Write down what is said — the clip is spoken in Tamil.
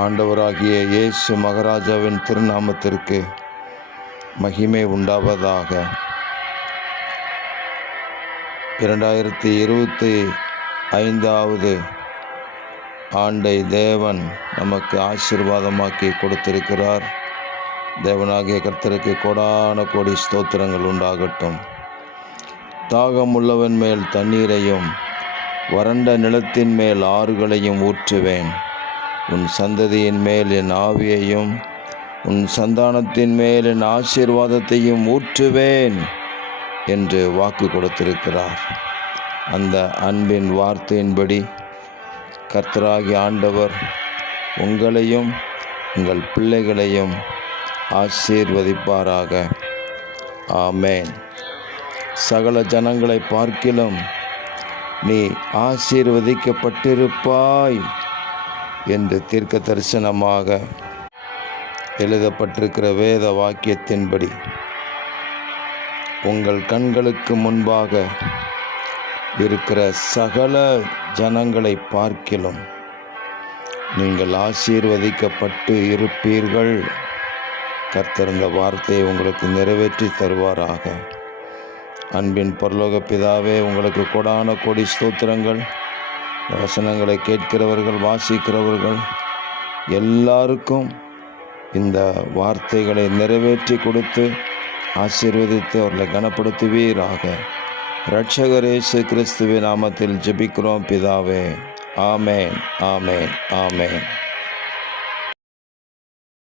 ஆண்டவராகிய இயேசு மகாராஜாவின் திருநாமத்திற்கு மகிமை உண்டாவதாக. 2025 ஆண்டை தேவன் நமக்கு ஆசீர்வாதமாக்கி கொடுத்திருக்கிறார். தேவனாகிய கர்த்தருக்கு கோடான கோடி ஸ்தோத்திரங்கள் உண்டாகட்டும். தாகம் உள்ளவன் மேல் தண்ணீரையும் வறண்ட நிலத்தின் மேல் ஆறுகளையும் ஊற்றுவேன். உன் சந்ததியின் மேல் என் ஆவியையும் உன் சந்தானத்தின் மேல் என் ஆசீர்வாதத்தையும் ஊற்றுவேன் என்று வாக்கு கொடுத்திருக்கிறார். அந்த அன்பின் வார்த்தையின்படி கர்த்தராகிய ஆண்டவர் உங்களையும் உங்கள் பிள்ளைகளையும் ஆசீர்வதிப்பாராக. ஆமேன். சகல ஜனங்களை பார்க்கிலும் நீ ஆசீர்வதிக்கப்பட்டிருப்பாய் என்று தீர்க்க தரிசனமாக எழுதப்பட்டிருக்கிற வேத வாக்கியத்தின்படி உங்கள் கண்களுக்கு முன்பாக இருக்கிற சகல ஜனங்களை பார்க்கிலும் நீங்கள் ஆசீர்வதிக்கப்பட்டு இருப்பீர்கள். கர்த்தர் இந்த வார்த்தையை உங்களுக்கு நிறைவேற்றி தருவாராக. அன்பின் பரலோக பிதாவே, உங்களுக்கு கோடான கோடி ஸ்தோத்திரங்கள். வசனங்களை கேட்கிறவர்கள், வாசிக்கிறவர்கள் எல்லாருக்கும் இந்த வார்த்தைகளை நிறைவேற்றி கொடுத்து ஆசீர்வதித்து அவர்களை கனப்படுத்துவீராக. இரட்சகர் இயேசு கிறிஸ்துவின் நாமத்தில் ஜெபிக்கிறோம் பிதாவே. ஆமேன், ஆமேன், ஆமேன்.